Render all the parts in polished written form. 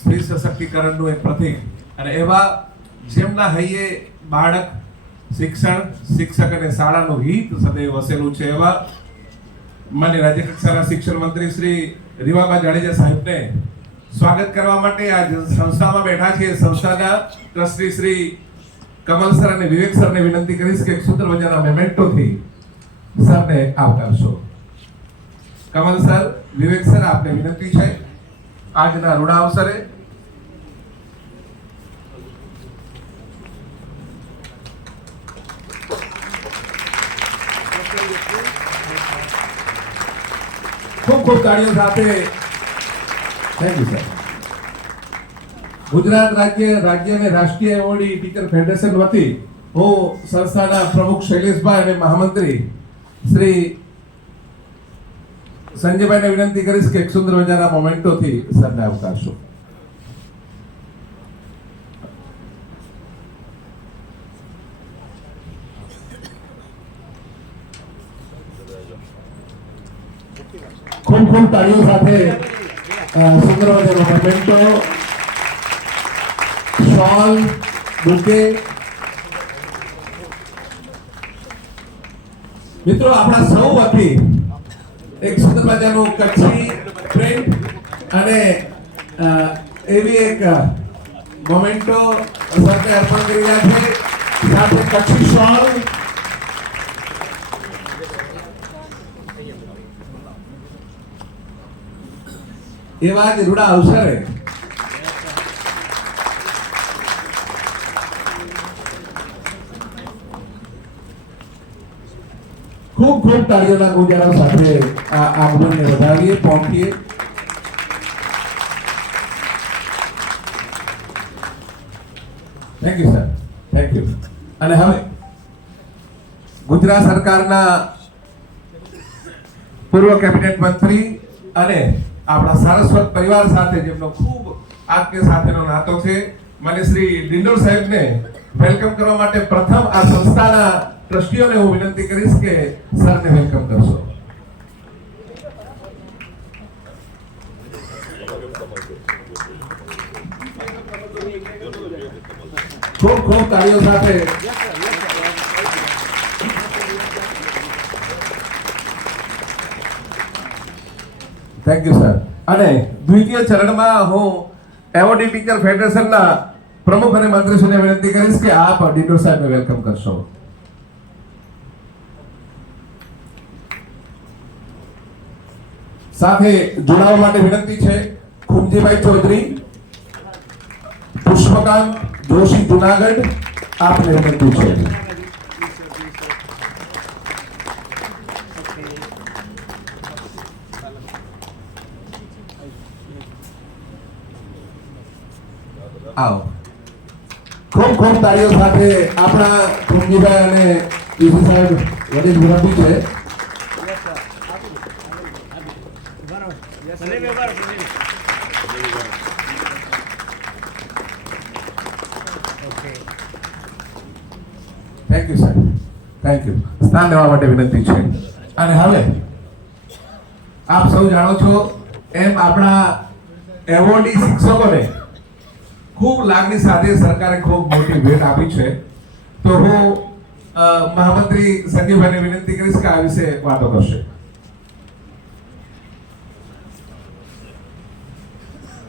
સ્ત્રી સશક્તિકરણનું એક પ્રતીક અને એવા જેમના હૈયે બાળક શિક્ષણ શિક્ષક અને શાળાનું હિત સદૈવ વસેલું છે એવા માન્ય રાજ્ય કક્ષાના શિક્ષણ મંત્રી શ્રી રીવાબા જાડેજા સાહેબને સ્વાગત કરવા માટે આ સંસ્થામાં બેઠા છે. સંસ્થાના ટ્રસ્ટી શ્રી કમલ સર અને વિવેક સરને વિનંતી કરીશ કે સુંદર મજાના મેમેન્ટોથી સરને આવકારશો. કમલ સર, વિવેક સર, આપને વિનંતી છે આજના ઋણા અવસરે ખૂબ ખૂબ તાળીઓ સાથે. Thank you sir. ગુજરાત રાજ્ય અને રાષ્ટ્રીય એવોર્ડી ટીચર ફેડરેશન વતી હું સંસ્થાના પ્રમુખ શૈલેષભાઈ અને મહામંત્રી શ્રી સંજયભાઈને વિનંતી કરીશ કે એક સુંદર મજાના મોમેન્ટોથી સરને આવકારશો. ખૂબ ખૂબ તાળીઓ સાથે સુંદર મજાનો મોમેન્ટો, શોલ, બુકે. મિત્રો, આપણા સૌ વતી એક સુંદર મજાનું કચ્છી પ્રિન્ટ અને એવી એક મોમેન્ટો સરને અર્પણ કરી રહ્યા છે, સાથે કચ્છી શોલ. એવા જ રૂડા અવસરે ખૂબ ખૂબ તાળીઓના ગુંજારા સાથે આ આગમનને વધારીએ, પહોંચીએ. Thank you sir, thank you. અને હવે ગુજરાત સરકારના પૂર્વ કેબિનેટ મંત્રી અને આપણા સારસ્વત પરિવાર સાથે જેમનો ખૂબ આત્મીય સાથેનો નાતો છે, મને શ્રી ડિંડોર સાહેબને વેલકમ કરવા માટે પ્રથમ આ સંસ્થાના ટ્રસ્ટીઓને હું વિનંતી કરીશ કે સરને વેલકમ કરશો. ખૂબ ખૂબ તાળીઓ સાથે. Thank you sir. અને દ્વિતીય ચરણમાં હું એવોર્ડી ટીચર ફેડરેશનના પ્રમુખ અને મંત્રીશ્રીને વિનંતી કરીશ કે આપ ડિંડોર સાહેબને વેલકમ કરશો. સાથે જોડાવા માટે વિનંતી છે ખુમજીભાઈ ચૌધરી, પુષ્પકાંત જોશી જુનાગઢ, આપને વિનંતી છે. આવો. ખૂબ ખૂબ તાળીઓ સાથે આપણા ખુમજીભાઈ અને પીસી સાહેબ વડીલ વિનંતી છે. Thank you sir, thank you. સ્થાન લેવા માટે વિનંતી છે. અને હવે આપ સૌ જાણો છો એમ આપણા એવોર્ડી શિક્ષકોને ખૂબ લાગણી સાથે સરકારે ખૂબ મોટી ભેટ આપી છે. તો હું મહામંત્રી સંજયભાઈને વિનંતી કરીશ કે આ વિશે વાતો કરશે.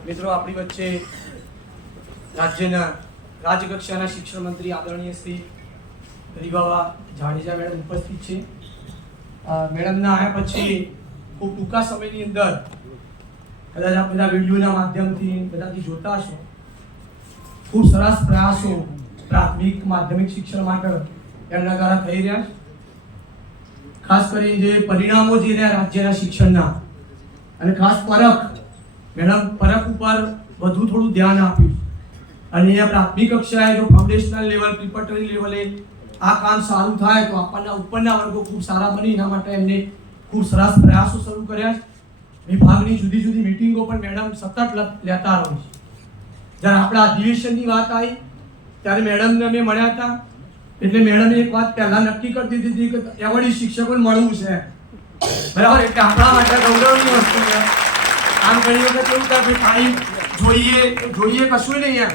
મિત્રો, આપણી વચ્ચે રાજ્યના રાજ્યકક્ષાના શિક્ષણ મંત્રી આદરણીય શ્રી રીવાબા જાડેજા મેડમ ઉપસ્થિત છે. મેડમના આવ્યા પછી ખૂબ ટૂંકા સમયની અંદર કદાચ આ બધા વિડીયોના માધ્યમથી બધાથી જોતા હશો, ખૂબ સરસ પ્રયાસો પ્રાથમિક માધ્યમિક શિક્ષણ માટે એમના દ્વારા થઈ રહ્યા છે. ખાસ કરીને જે પરિણામો જે રહ્યા રાજ્યના શિક્ષણના અને ખાસ પરખ, મેડમ પરખ ઉપર વધુ થોડું ધ્યાન આપ્યું અને અહીંયા પ્રાથમિક કક્ષાએ જો ફાઉન્ડેશનલ લેવલ, પ્રિપરેટરી લેવલે આ કામ સારું થાય તો આપણના ઉપરના વર્ગો ખૂબ સારા બને, એના માટે એમને ખૂબ સરસ પ્રયાસો શરૂ કર્યા છે. વિભાગની જુદી જુદી મિટિંગો પણ મેડમ સતત લેતા રહે છે. જ્યારે આપણા અધિવેશનની વાત આવી ત્યારે મેડમને અમે મળ્યા હતા, એટલે મેડમે એક વાત પહેલા નક્કી કરી દીધી હતી કે એવોર્ડી શિક્ષકોને મળવું છે, બરાબર. એટલે આપણા માટે ગૌરવની વસ્તુ છે. આમ ઘણી વખત એવું થાય ટાઈમ જોઈએ કશું નહીં એમ.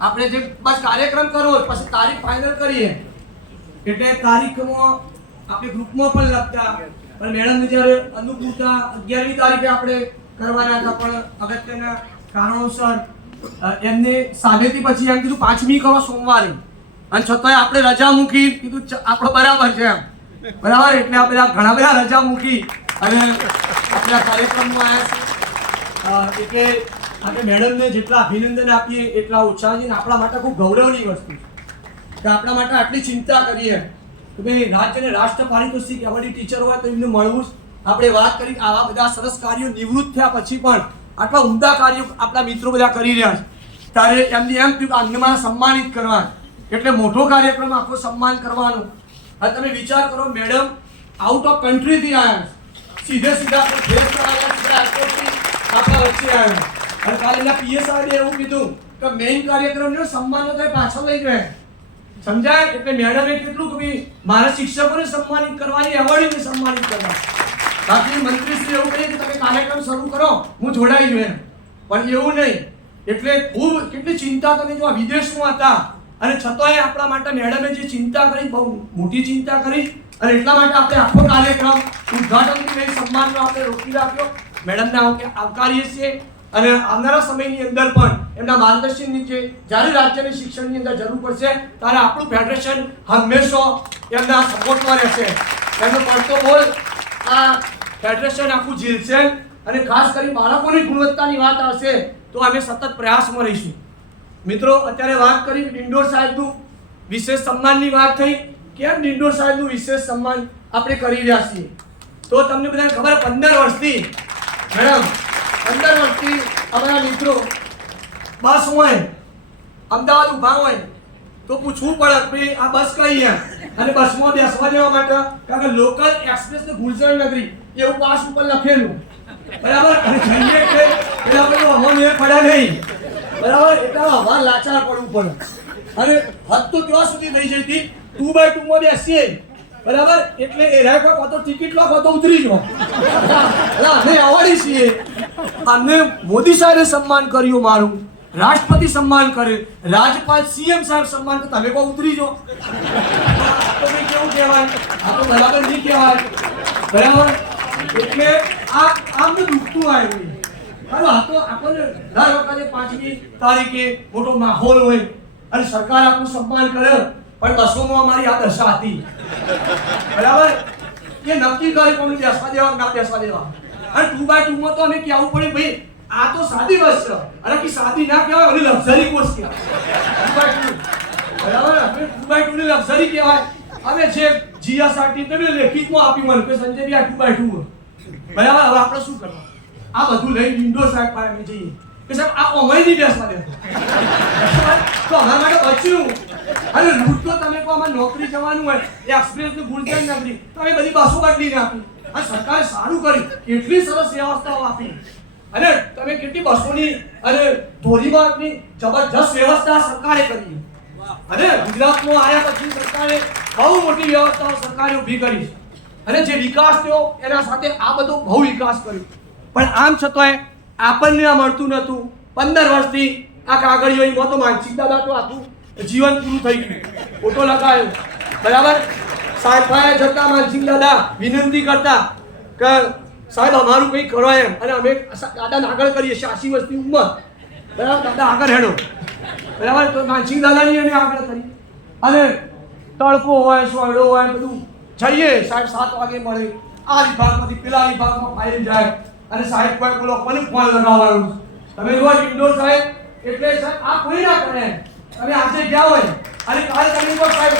આપણે જે બસ કાર્યક્રમ કરવો પછી તારીખ ફાઇનલ કરીએ એટલે તારીખમાં આપણે ગ્રુપમાં પણ લખતા પણ મેડમને જ્યારે અનુકૂળતા 11મી તારીખે આપણે કરવાના હતા પણ અગત્યના કારણોસર એમને સામેથી પછી એમ કીધું 5મી કરો સોમવારે અને છતાંય આપણે રજા મૂકી કીધું આપણો બરાબર છે એમ બરાબર એટલે આપણે ઘણા બધા રજા મૂકી અને આપણે આ કાર્યક્રમમાં આવ્યા છે એટલે આપણે મેડમને જેટલા અભિનંદન આપીએ એટલા ઓછા છે આપણા માટે ખૂબ ગૌરવની વસ્તુ છે કે આપણા માટે આટલી ચિંતા કરીએ કે ભાઈ રાજ્ય અને રાષ્ટ્ર પારિતોષિક એવોર્ડી ટીચર હોય તો એમને મળવું આપણે વાત કરી આવા બધા સરસ કાર્યો નિવૃત્ત થયા પછી પણ આટલા ઉમદા કાર્યો આપણા મિત્રો બધા કરી રહ્યા છે ત્યારે એમને એમ થયું કે અન્યમાં સન્માનિત કરવા એટલે મોટો કાર્યક્રમ આખો સન્માન કરવાનો હવે તમે વિચાર કરો મેડમ આઉટ ઓફ કન્ટ્રીથી આવ્યા સીધા આપણા વચ્ચે આવ્યા અને કાલે એના પીએ સાહેબે એવું કીધું કે મેઇન કાર્યક્રમ સન્માન તો પાછળ લઈ ગયા સમજાય એટલે મેડમે કેટલું કે ભાઈ મારા શિક્ષકોને સન્માનિત કરવાની એવોર્ડને સન્માનિત કરવા બાકી મંત્રીશ્રી એવું કહે કે તમે કાર્યક્રમ શરૂ કરો હું જોડાઈ ગયો પણ એવું નહીં એટલે ખૂબ કેટલી ચિંતા તમે જો વિદેશમાં હતા અને છતાંય આપણા માટે મેડમે જે ચિંતા કરી બહુ મોટી ચિંતા કરી અને એટલા માટે આપણે આખો કાર્યક્રમ ઉદ્ઘાટનથી લઈ સન્માનનો આપણે રોકી રાખ્યો મેડમને આવકારીએ છીએ અને આવનારા સમયની અંદર પણ એમના માર્ગદર્શન નીચે જ્યારે રાજ્યની શિક્ષણની અંદર જરૂર પડશે ત્યારે આપણું ફેડરેશન હંમેશા એમના સપોર્ટમાં રહેશે એમનો પડતો બોલ આ ફેડરેશન આખું ઝીલશે અને ખાસ કરી બાળકોની ગુણવત્તાની વાત આવશે તો અમે સતત પ્રયાસમાં રહીશું મિત્રો અત્યારે વાત કરી ડિંડોર સાહેબનું વિશેષ સન્માનની વાત થઈ કેમ ડિંડોર સાહેબનું વિશેષ સન્માન આપણે કરી રહ્યા છીએ તો તમને બધાને ખબર 15 વર્ષથી મેડમ 15 વર્ષથી અમારા મિત્રો બસ હોય અમદાવાદ ઊભા હોય તો પૂછવું પડે કે આ બસ કઈ છે અને બસમાં બેસવા દેવા માટે કારણ કે લોકલ એક્સપ્રેસ ને ગુલશન નગરી એવું પાસ ઉપર લખેલું બરાબર અને જઈએ કે પેલા પેલો અમને પડ્યા નહીં બરાબર એટલા હવા લાચાર પડવું પડે અને હદ તો ત્યાં સુધી થઈ જતી 2x2 માં બેસીએ બરાબર એટલે એ રાય કોઈ તો ટિકિટ લો તો ઉતરી જો અમે આવડી છીએ અમને મોદી સાહેબે સન્માન કર્યું મારું રાષ્ટ્રપતિ સન્માન કરે રાજ્યપાલ સીએમ સાહેબ સન્માન કરે તમે કોઈ ઉતરી જો તો ભાઈ કેવું કહેવાય આ તો બરાબર નહીં કહેવાય બરાબર એટલે આમ તો દુખતું આવ્યું હાલો આ તો આપણને દર વખતે 5મી તારીખે મોટો માહોલ હોય અને સરકાર આપણું સન્માન કરે પણ બસોમાં અમારી આ દશા હતી બરાબર એ નક્કી કરી કોને બેસવા દેવા ના બેસવા દેવા અને 2x2 માં તો અમે કહેવું પડે ભાઈ આ તો સાદી બસ છે અને કે સાદી ના કહેવાય ઓલી લક્ઝરી કોચ કહેવાય 2x2 બરાબર આપણે 2x2 ની લક્ઝરી કહેવાય અમે જે જીએસઆરટી ને લેખિતમાં આપી મને કે સંજયજી આ 2x2 બરાબર હવે આપણે શું કરવાનું આ બધું લઈ વિન્ડો સાહેબ પાસે અમે જઈએ કે સાહેબ આ ઓમય નહીં બેસવા દેતો તો અમારા માટે બચ્યું અને લૂટ તો તમે કહો અમારે નોકરી જવાનું હોય એક્સપ્રેસ નું ગુલશન નગરી તો અમે બધી બસો બદલીને આપી અને સરકારે સારું કર્યું કેટલી સરસ વ્યવસ્થાઓ આપી અને તમે કેટલી બસોની અને ધોરીમાર્ગની જબરજસ્ત વ્યવસ્થા સરકારે કરી અને ગુજરાતમાં આવ્યા પછી સરકારે બહુ મોટી વ્યવસ્થાઓ સરકારે ઊભી કરી અને જે વિકાસ થયો એના સાથે આ બધો બહુ વિકાસ કર્યો પણ આમ છતાંય આપણને આ મળતું નહોતું 15 વર્ષથી આ કાગળિયોમાં તો માનસિક દાદા તો આખું જીવન પૂરું થઈ ગયું ફોટો લગાવ્યો બરાબર સાહેબ પાસે જતા માનસિંહ દાદા વિનંતી કરતા કે સાહેબ અમારું કંઈ કરો એમ અને અમે દાદાને આગળ કરીએ 86 વર્ષની ઉંમર બરાબર દાદા આગળ હેડો બરાબર તો માનસિંહ દાદાની એને આગળ કરી અને તડકો હોય સોયડો હોય બધું જઈએ સાહેબ 7 વાગે મળે આ વિભાગમાંથી પેલા વિભાગમાં ફાઇલ જાય અને સાહેબ કોઈ બોલો કોને ફોન લગાવવાનું તમે જો ઇન્ડોર સાહેબ એટલે સાહેબ આ કોઈ ના કરે તમે આજે ગયા હોય અને કાલે તમે કહો સાહેબ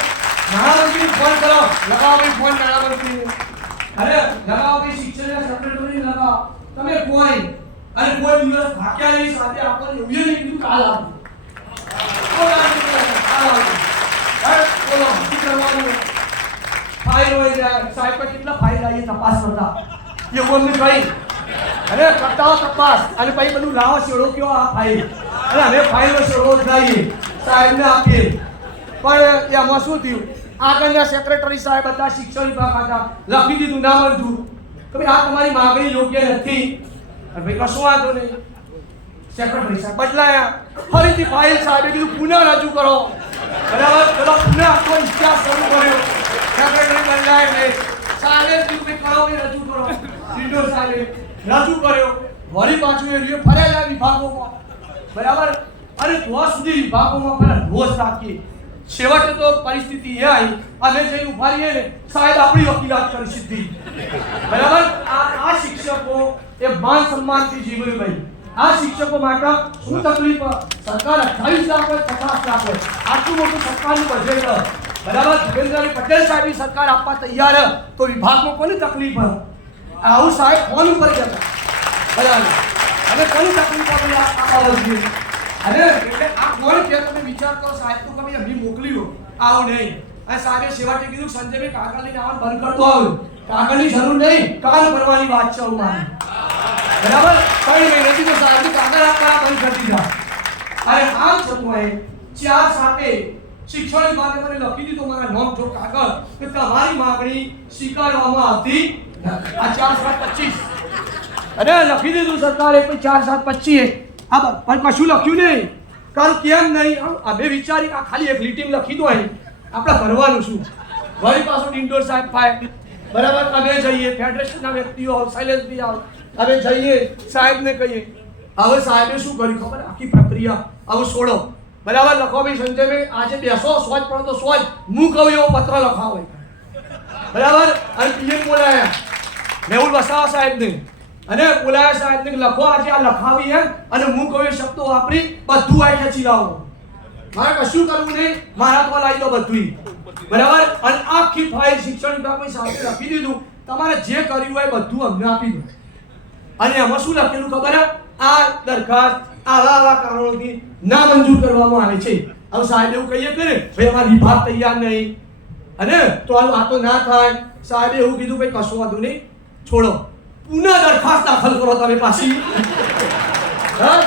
નાણામંત્રીને ફોન કરો લગાવો ભાઈ ફોન નાણામંત્રીને અરે લગાવો ભાઈ શિક્ષણ સેક્રેટરી લગાવો તમે કોઈ અને કોઈ દિવસ ભાગ્યા નહીં સાથે આપણને એવું નહીં કીધું કાલ આવો બોલો શું કરવાનું ફાઇલ હોય જાય સાહેબ પર કેટલા ફાઇલ આવીએ તપાસ કરતા એવું અમને કહી અરે કરતા તપાસ અને પછી બધું લાવો છેડો કયો આ ફાઇલ અને અમે ફાઇલનો છેડો ઉઠાવીએ સાહેબને આપીએ પણ એમાં શું થયું આગળના સેક્રેટરી સાહેબ હતા શિક્ષણ વિભાગ હતા લખી દીધું ના મંજૂર તો ભાઈ આ તમારી માગણી યોગ્ય નથી અને ભાઈ કશું વાંધો નહીં સેક્રેટરી સાહેબ બદલાયા, ફરીથી ફાઇલ સાહેબે કીધું પુનઃ રજૂ કરો, બરાબર, ચલો પુનઃ આખો ઇતિહાસ શરૂ કર્યો, સેક્રેટરી બદલાય નહીં, સાહેબે કીધું કે કરો કે રજૂ કરો, ડિંડોર સાહેબે રજૂ કર્યો, વળી પાછું એ રહ્યો ફર્યા જાય વિભાગોમાં, બરાબર, અને ત્યાં સુધી વિભાગોમાં ફરે રોજ રાખીએ, છેવટે તો પરિસ્થિતિ એ આવી, અમે જઈને ઉભા રહીએ ને સાહેબ આપણી વકીલાત કરી સીધી, બરાબર, આ શિક્ષકો એ માન સન્માનથી જીવ્યું ભાઈ, આ શિક્ષકો માટે શું તકલીફ, સરકાર 28 લાખ હોય 50 લાખ હોય, આટલું મોટું સરકારનું બજેટ, બરાબર, ભૂપેન્દ્રભાઈ પટેલ સાહેબની સરકાર આપવા તૈયાર, તો વિભાગમાં કોની તકલીફ, આવું સાહેબ ફોન ઉપર જતા, બરાબર, હવે કોની તકલીફ આપવા જોઈએ, અને એટલે આ કોણ કે તમે વિચાર કરો સાહેબ તો કभी અભી મોકલી લો, આવું નહીં, અને સાહેબે છેવટે કીધું સંજયભાઈ કાગળ લઈને આવવાનું બંધ કરતો આવું, કાગળની જરૂર નહીં, કાન ભરવાની વાત છે મારી, બરાબર, કઈ મહિનેથી તો સાહેબ કાગળ આપવા બંધ કરી દીધા, અને આમ છતાં 4 સાથે શિક્ષણ વિભાગે મને લખી દીધું મારા નોમ જો કાગળ કે તમારી માંગણી સ્વીકારવામાં આવતી નથી, આ 4/7/25 અને લખી દીધું સરકારે 4/7/25 આ પણ કશું લખ્યું નહીં, કારણ કેમ નહીં, અમે વિચારી આ ખાલી એક લીટીમાં લખી દો, આપણે કરવાનું શું, વળી પાછું ડિંડોર સાહેબ થાય, બરાબર, અમે જઈએ ફેડરેશનના વ્યક્તિઓ શૈલેષ બી આવે, અમે જઈએ સાહેબને કહીએ, હવે સાહેબે શું કર્યું ખબર, આખી પ્રક્રિયા હવે છોડો, બરાબર, લખો ભાઈ સંજયભાઈ આજે બેસો, સોચ પડો તો સોચ, હું કહું એવો પત્ર લખાવો, બરાબર, અને પીએમ બોલાયા મેહુલ વસાવા સાહેબને, અને બોલાયા સાહેબને લખો આજે આ લખાવી એમ, અને હું કહું એ શબ્દો વાપરી બધું આ ખેંચી લાવો, મારે કશું કરવું નહીં, મારા તો લાવી દો બધું, બરાબર, અને આખી ફાઇલ શિક્ષણ વિભાગની સાહેબે લખી દીધું, તમારે જે કર્યું હોય બધું અમને આપી દો, અને એમાં શું લખેલું ખબર, આ દરખાસ્ત આવા કારણોથી ના મંજૂર કરવામાં આવે છે, હવે સાહેબ એવું કહીએ કે ભાઈ અમારો વિભાગ તૈયાર નહીં, અને તો આ તો ના થાય, સાહેબે એવું કીધું ભાઈ કશું વાંધો નહીં, છોડો, પુનઃ દરખાસ્ત દાખલ કરો તમે પાછી,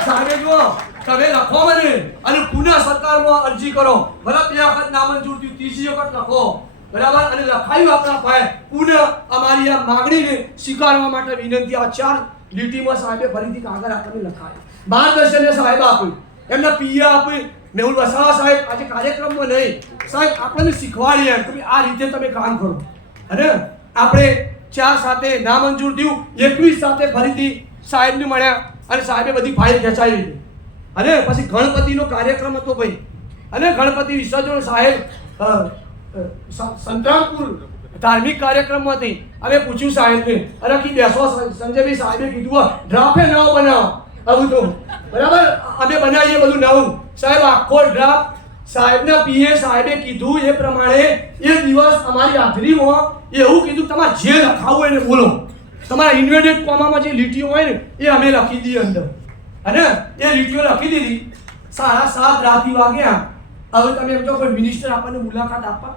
સાહેબે જો તમે લખો મને અને પુનઃ સરકારમાં અરજી કરો, બરાબર, 2 વખત નામંજૂર થયું, ત્રીજી વખત લખો, બરાબર, અને લખાયું આપણા પાસે પુનઃ અમારી આ માંગણીને સ્વીકારવા માટે વિનંતી, આ 4 લીટીમાં સાહેબે ફરીથી કાગળ આપણને લખાય, માર્ગદર્શન સાહેબ આપ્યું, એમના પીએ આપ્યું, મેહુલ વસાવા સાહેબ આજે કાર્યક્રમમાં નહીં, સાહેબ આપણને શીખવાડીએ કે આ રીતે તમે કામ કરો, અને આપણે 4 સાથે નામંજૂર થયું, 21 સાથે ફરીથી સાહેબને મળ્યા, અને સાહેબે બધી ફાઇલ ખેંચાવી લીધી, અને પછી ગણપતિનો કાર્યક્રમ હતો ભાઈ, અને ગણપતિ વિસર્જન સાહેબ સંતરામપુર ધાર્મિક કાર્યક્રમમાંથી અમે પૂછ્યું સાહેબને, અને કી બેસો સંજયભાઈ સાહેબે કીધું ડ્રાફ્ટ નવો બનાવો, આવું તો બરાબર અમે બનાવીએ બધું નવું, સાહેબ આખો ડ્રાફ્ટ સાહેબના પીએ સાહેબે કીધું એ પ્રમાણે એ દિવસ અમારી હાજરીમાં એવું કીધું તમારે જે લખાવું હોય એને બોલો, તમારા ઇન્વેડેડ કોમામાં જે લીટીઓ હોય ને એ અમે લખી દઈએ અંદર, અને એ લીટીઓ લખી દીધી, 7:30 રાતી વાગ્યા, હવે તમે એમ કહો કોઈ મિનિસ્ટર આપણને મુલાકાત આપવા,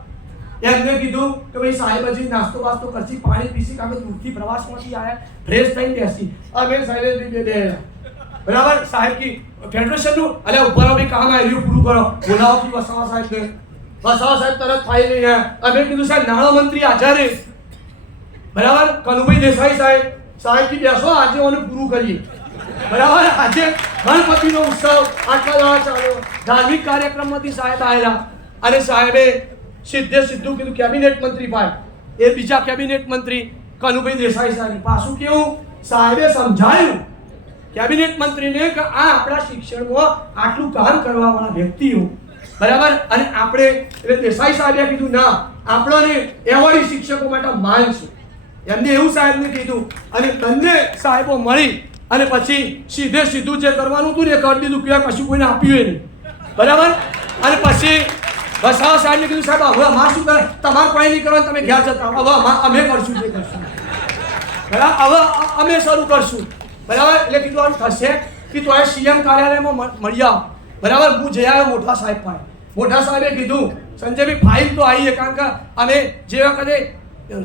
એમને કીધું કે ભાઈ સાહેબ હજી નાસ્તો બાસ્તો કરશી, પાણી પીશી, કારણ કે દૂરથી પ્રવાસમાંથી આવ્યા, ફ્રેશ થઈને બેસી, અમે સાહેબ બે બરાબર, સાહેબ કી ફેડરેશનનું અલે ઉપર બી કામ આવ્યું પૂરું કરો, બોલાવો કી વસાવા સાહેબને, વસાવા સાહેબ તરત ફાઇલ લઈ આવ્યા, અમે કીધું સાહેબ નાણામંત્રી હાજર, બરાબર, કનુભાઈ દેસાઈ સાહેબ કી બેસો આજે ઓને પૂરું કરીએ, બરાબર, આજે ગણપતિનો ઉત્સવ આટલા ચાલ્યો, ધાર્મિક કાર્યક્રમમાંથી સાહેબ આવેલા, અને સાહેબે સીધું કીધું કેબિનેટ મંત્રી ભાઈ, એ બીજા કેબિનેટ મંત્રી કનુભાઈ દેસાઈ સાહેબ, પાછું કેવું સાહેબે સમજાયું કેબિનેટ મંત્રીને કે આ આપણા શિક્ષણમાં આટલું કામ કરવા વાળા વ્યક્તિઓ, બરાબર, અને આપણે એટલે દેસાઈ સાહેબે કીધું ના આપણને એવોર્ડી શિક્ષકો માટે માન છે, એમને એવું સાહેબને કીધું, અને બંને સાહેબો મળી અને પછી સીધું જે કરવાનું હતું ને એ કરી દીધું, કે કશું કોઈને આપ્યું નહીં, બરાબર, અને પછી વસાવા સાહેબને કીધું સાહેબ હવે અમારે શું કરે, તમારે કોઈ નહીં કરવાનું, તમે ઘેર જતા, હવે અમે કરશું જે કરશું, બરાબર, હવે અમે શરૂ કરશું, બરાબર, એટલે કીધું આમ થશે કે તો સીએમ કાર્યાલયમાં મળી આવ, બરાબર, હું જઈ આવ્યો મોટા સાહેબ પાસે, મોટા સાહેબે કીધું સંજયભાઈ ફાઇલ તો આવી, કારણ કે અમે જે વખતે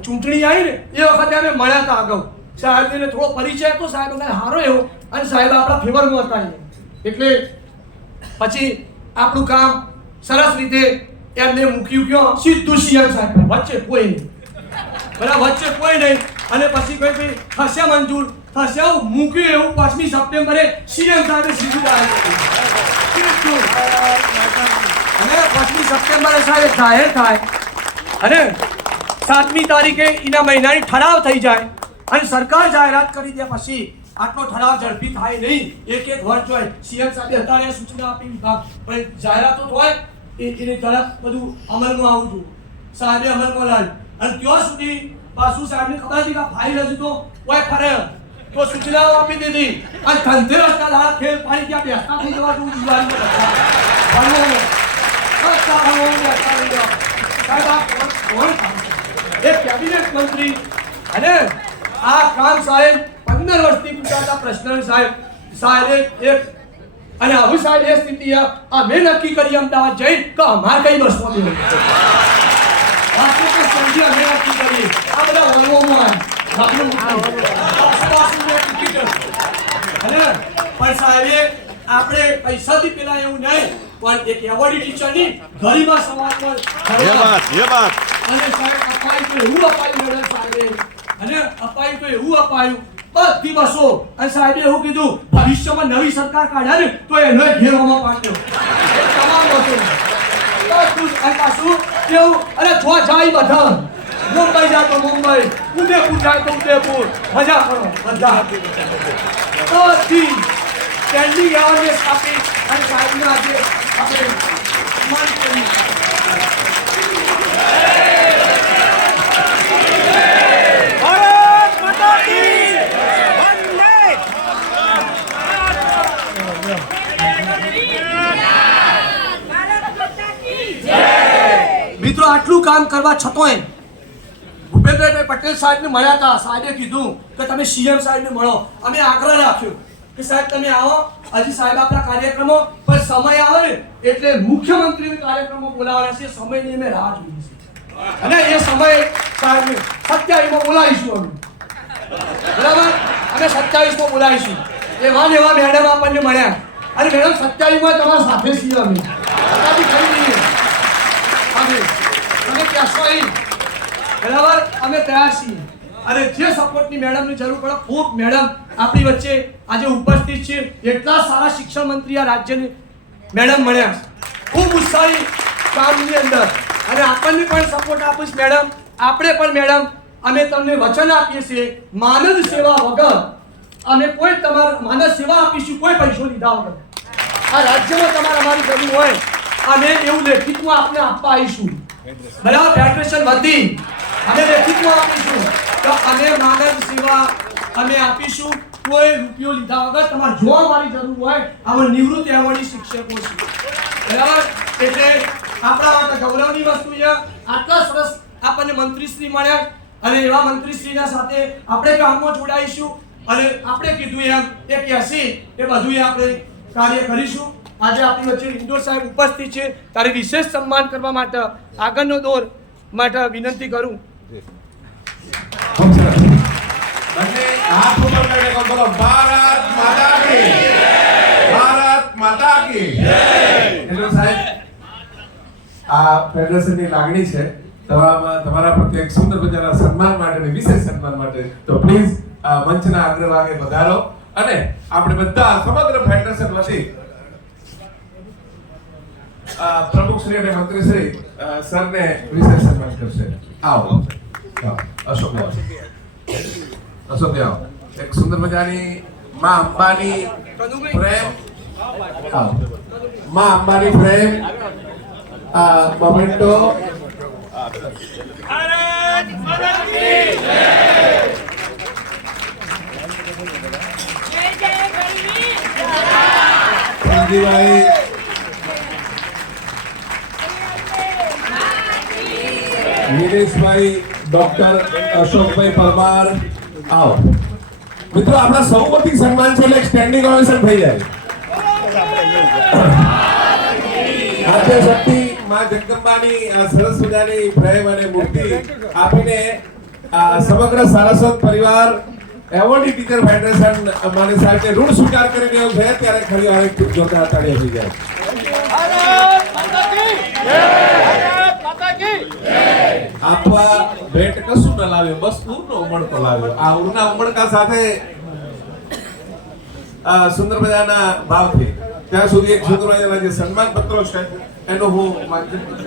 ચૂંટણી આવી ને એ વખતે અમે મળ્યા હતા અગાઉ, સાહેબને થોડો પરિચય હતો, સાહેબ સારો એવો, અને સાહેબ આપણા ફેવરમાં હતા, એટલે પછી આપણું કામ સરસ રીતે એમને મૂક્યું, ક્યાં સીધું સીએમ સાહેબ, વચ્ચે કોઈ નહીં, બરાબર, વચ્ચે કોઈ નહીં, અને પછી કોઈ થશે મંજૂર થશે એવું મૂક્યું એવું 5મી સપ્ટેમ્બરે સીએમ સાહેબે સીધું જાહેર કર્યું. અને 5મી સપ્ટેમ્બરે સાહેબ જાહેર થાય અને 7મી તારીખે એના મહિનાની ઠરાવ થઈ જાય અને સરકાર જાહેરાત કરી દે પછી આટલો ઠરાવ ઝડપી થાય નહીં. એક વર્ષ હોય સીએમ સાહેબે અત્યારે સૂચના આપી વિભાગ પણ જાહેરાતો તો હોય એની તરફ બધું અમલમાં આવવું જોઈએ. સાહેબે અમલમાં લાવ્યું અને ત્યાં સુધી પાછું સાહેબને ખબર હતી કે ફાઇલ હજુ તો કોઈ ફરે તો સૂચનાઓ આપી દીધી અને ધનતેરસના દાડા ખેલ પાણી ત્યાં બેસતા થઈ જવા જેવું દિવાળીમાં એક કેબિનેટ મંત્રી અને આ કામ સાહેબ 15 વર્ષથી પૂછાતા પ્રશ્ન સાહેબે એક અને હવે સાહેબ એ સ્થિતિ આ મેં નક્કી કરી અમદાવાદ જઈ કે અમારે કઈ બસમાં બેસવું. વાસ્તવ તો સમજી અમે નક્કી કરી આ બધા વલવોમાં અને પણ સાહેબે આપણે પૈસાથી પેલા એવું નહીં પણ એક એવોર્ડી ટીચરની ગરિમા સમાજમાં અને સાહેબ અપાયું તો એવું અપાયું મેડમ સાહેબે અને અપાયું તો એવું અપાયું બધી બસો અને સાહેબે એવું કીધું ભવિષ્યમાં નવી સરકાર કાઢ્યા ને તો એનો ઘેરમાં પાડ્યો તમામ બસો અને પાછું કેવું અને જો જાય બધા મુંબઈ જાય તો મુંબઈ ઉદયપુર જાય તો ઉદયપુર મજા કરો બધા બધી સ્ટેન્ડિંગ એવોર્ડનેસ આપી અને સાહેબને આજે આપણે સન્માન કર્યું. મિત્રો આટલું કામ કરવા છતાંય ભૂપેન્દ્રભાઈ પટેલ સાહેબને મળ્યા હતા. સાહેબે કીધું કે તમે સીએમ સાહેબને મળો. અમે આગ્રહ રાખ્યો કે સાહેબ તમે આવો હજી સાહેબ આપણા કાર્યક્રમો પર સમય આવે ને એટલે મુખ્યમંત્રીના કાર્યક્રમો બોલાવવાના છે. સમયની અમે રાહ જોઈએ છે અને એ સમય સાહેબને 27માં બોલાવીશું અમે બરાબર અમે 27માં બોલાવીશું. એવા ને એવા મેડમ આપણને મળ્યા અને મેડમ 27માં તમારા સાથે છીએ અમે થઈ જઈએ અમે કહેશો અહીં બરાબર અમે તૈયાર છીએ અને જે સપોર્ટની મેડમની જરૂર પડે ખૂબ મેડમ આપણી વચ્ચે આજે ઉપસ્થિત છે. એટલા સારા શિક્ષણ મંત્રી આ રાજ્યની મેડમ મળ્યા ખૂબ ઉત્સાહી કામની અંદર અને આપણને પણ સપોર્ટ આપીશ મેડમ. આપણે પણ મેડમ અમે તમને વચન આપીએ છીએ માનવ સેવા વગર અમે કોઈ તમારા માનવ સેવા આપીશું કોઈ પૈસો લીધા વગર. આ રાજ્યમાં તમારે અમારી જરૂર હોય અમે એવું લેખિતમાં આપને આપવા આવીશું બરાબર. ફેડરેશન વતી અમે લેખિતમાં આપીશું તો અમે માનવ સેવા અમે આપીશું કોઈ રૂપિયો લીધા વગર. તમારે જો અમારી જરૂર હોય અમે નિવૃત્ત એવોર્ડી શિક્ષકો છીએ બરાબર. એટલે આપણા માટે ગૌરવની વસ્તુ છે આટલા સરસ આપણને મંત્રીશ્રી મળ્યા અને એવા મંત્રીશ્રીના સાથે આપણે કામમાં જોડાઈશું અને આપણે કીધું એમ એ કહેશે એ બધું આપણે કાર્ય કરીશું. આજે આપણી વચ્ચે ઇન્દોર સાહેબ ઉપસ્થિત છે ત્યારે વિશેષ સન્માન કરવા માટે આગળનો દોર માટે વિનંતી કરું. ભારત માતા કી ભારત માતા કી એટલે સાહેબ આ ફેડરેશનની લાગણી છે તમારા પ્રત્યે એક સુંદર મજાના સન્માન માટે વિશેષ સન્માન માટે તો પ્લીઝ મંચના અગ્રભાગે પધારો અને આપણે બધા સમગ્ર ફેડરેશન વતી પ્રમુખ શ્રી અને મંત્રી શ્રી સરને વિશેષ સન્માન કરશે. આવો અશોક આવો. એક સુંદર મજાની માં અંબાની ફ્રેમ માં અંબાની ફ્રેમ મોમેન્ટો ભારત માતા કી જય. જય ગરવી નિલેશભાઈ ડોક્ટર અશોકભાઈ પરમાર આવો. મિત્રો આપણા સૌ વતી સન્માન છે એટલે સ્ટેન્ડિંગ ઓવેશન થઈ જાય. આજે શક્તિ માં જગદંબાની આ સરસ મજાની પ્રેમ અને મૂર્તિ આપીને સમગ્ર સારસ્વત પરિવાર એવોર્ડી ટીચર ફેડરેશન મારી સાથે ઋણ સ્વીકાર કરી રહ્યો છે ત્યારે ખરી આવે ખૂબ જોરદાર તાળીઓ થઈ જાય. આપવા ભેટ કશું ન લાવ્યો બસ ઉરનો ઉમળકો લાવ્યો. આ ઉરના ઉમળકા સાથે સુંદર મજાના ભાવથી ત્યાં સુધી એક સુંદર મજાના જે સન્માન પત્રો છે એનું હું વાંચન કરું.